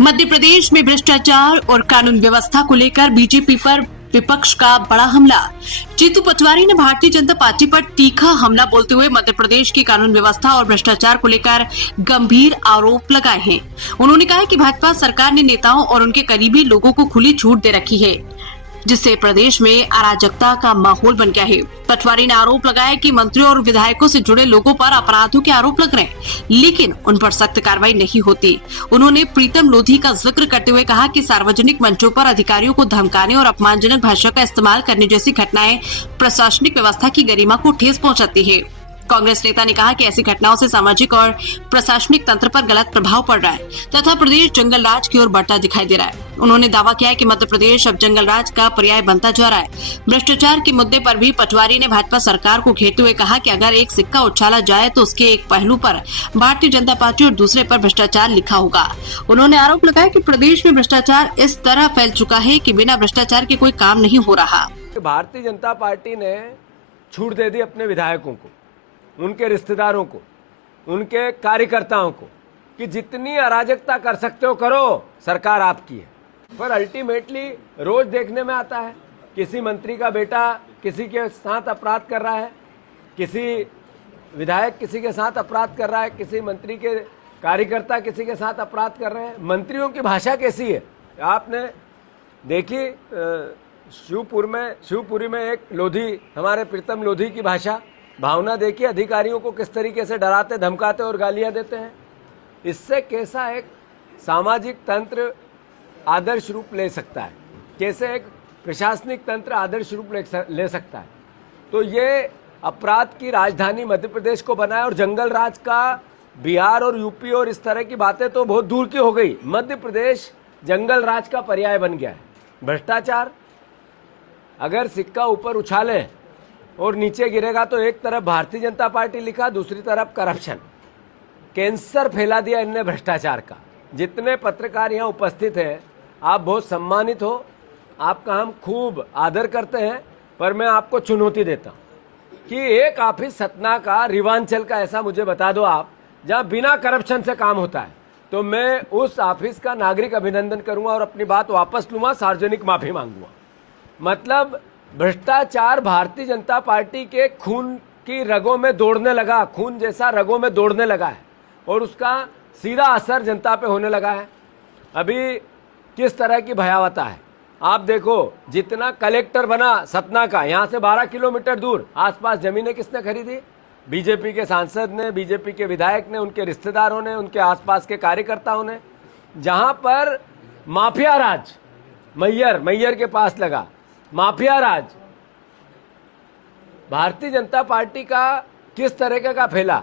मध्य प्रदेश में भ्रष्टाचार और कानून व्यवस्था को लेकर बीजेपी पर विपक्ष का बड़ा हमला। जीतू पटवारी ने भारतीय जनता पार्टी पर तीखा हमला बोलते हुए मध्य प्रदेश की कानून व्यवस्था और भ्रष्टाचार को लेकर गंभीर आरोप लगाए हैं। उन्होंने कहा कि भाजपा सरकार ने नेताओं और उनके करीबी लोगों को खुली छूट दे रखी है, जिससे प्रदेश में अराजकता का माहौल बन गया है। पटवारी ने आरोप लगाया कि मंत्रियों और विधायकों से जुड़े लोगों पर अपराधों के आरोप लग रहे हैं, लेकिन उन पर सख्त कार्रवाई नहीं होती। उन्होंने प्रीतम लोधी का जिक्र करते हुए कहा कि सार्वजनिक मंचों पर अधिकारियों को धमकाने और अपमानजनक भाषा का इस्तेमाल करने जैसी घटनाएं प्रशासनिक व्यवस्था की गरिमा को ठेस पहुंचाती है। कांग्रेस नेता ने कहा कि ऐसी घटनाओं से सामाजिक और प्रशासनिक तंत्र पर गलत प्रभाव पड़ रहा है तथा प्रदेश जंगल राज की ओर बढ़ता दिखाई दे रहा है। उन्होंने दावा किया है कि मध्य प्रदेश अब जंगल राज का पर्याय बनता जा रहा है। भ्रष्टाचार के मुद्दे पर भी पटवारी ने भाजपा सरकार को घेरते हुए कहा कि अगर एक सिक्का उछाला जाए तो उसके एक पहलू पर भारतीय जनता पार्टी और दूसरे पर भ्रष्टाचार लिखा होगा। उन्होंने आरोप लगाया कि प्रदेश में भ्रष्टाचार इस तरह फैल चुका है कि बिना भ्रष्टाचार के कोई काम नहीं हो रहा। भारतीय जनता पार्टी ने छूट दे दी अपने विधायकों को, उनके रिश्तेदारों को, उनके कार्यकर्ताओं को कि जितनी अराजकता कर सकते हो करो, सरकार आपकी है। पर अल्टीमेटली रोज देखने में आता है किसी मंत्री का बेटा किसी के साथ अपराध कर रहा है, किसी विधायक किसी के साथ अपराध कर रहा है, किसी मंत्री के कार्यकर्ता किसी के साथ अपराध कर रहे हैं। मंत्रियों की भाषा कैसी है आपने देखी? शिवपुरी में एक लोधी, हमारे प्रीतम लोधी की भावना देखिए, अधिकारियों को किस तरीके से डराते धमकाते और गालियां देते हैं। इससे कैसा एक सामाजिक तंत्र आदर्श रूप ले सकता है, कैसे एक प्रशासनिक तंत्र आदर्श रूप ले सकता है। तो ये अपराध की राजधानी मध्य प्रदेश को बनाया और जंगल राज का बिहार और यूपी और इस तरह की बातें तो बहुत दूर की हो गई। मध्य प्रदेश जंगल राज का पर्याय बन गया है। भ्रष्टाचार, अगर सिक्का ऊपर उछाले और नीचे गिरेगा तो एक तरफ भारतीय जनता पार्टी लिखा, दूसरी तरफ करप्शन। कैंसर फैला दिया इनने भ्रष्टाचार का। जितने पत्रकार यहाँ उपस्थित हैं, आप बहुत सम्मानित हो, आपका हम खूब आदर करते हैं, पर मैं आपको चुनौती देता हूँ कि एक ऑफिस सतना का, रिवांचल का ऐसा मुझे बता दो आप, जहाँ बिना करप्शन से काम होता है, तो मैं उस ऑफिस का नागरिक अभिनंदन करूँगा और अपनी बात वापस लूँगा, सार्वजनिक माफी मांगूंगा। मतलब भ्रष्टाचार भारतीय जनता पार्टी के खून की रगों में दौड़ने लगा, खून जैसा रगों में दौड़ने लगा है और उसका सीधा असर जनता पे होने लगा है। अभी किस तरह की भयावता है आप देखो। जितना कलेक्टर बना सतना का, यहाँ से 12 किलोमीटर दूर आसपास जमीनें किसने खरीदी? बीजेपी के सांसद ने, बीजेपी के विधायक ने, उनके रिश्तेदारों ने, उनके आसपास के कार्यकर्ताओं ने। जहाँ पर माफिया राज मैयर के पास लगा, माफिया राज भारतीय जनता पार्टी का किस तरीके का फैला।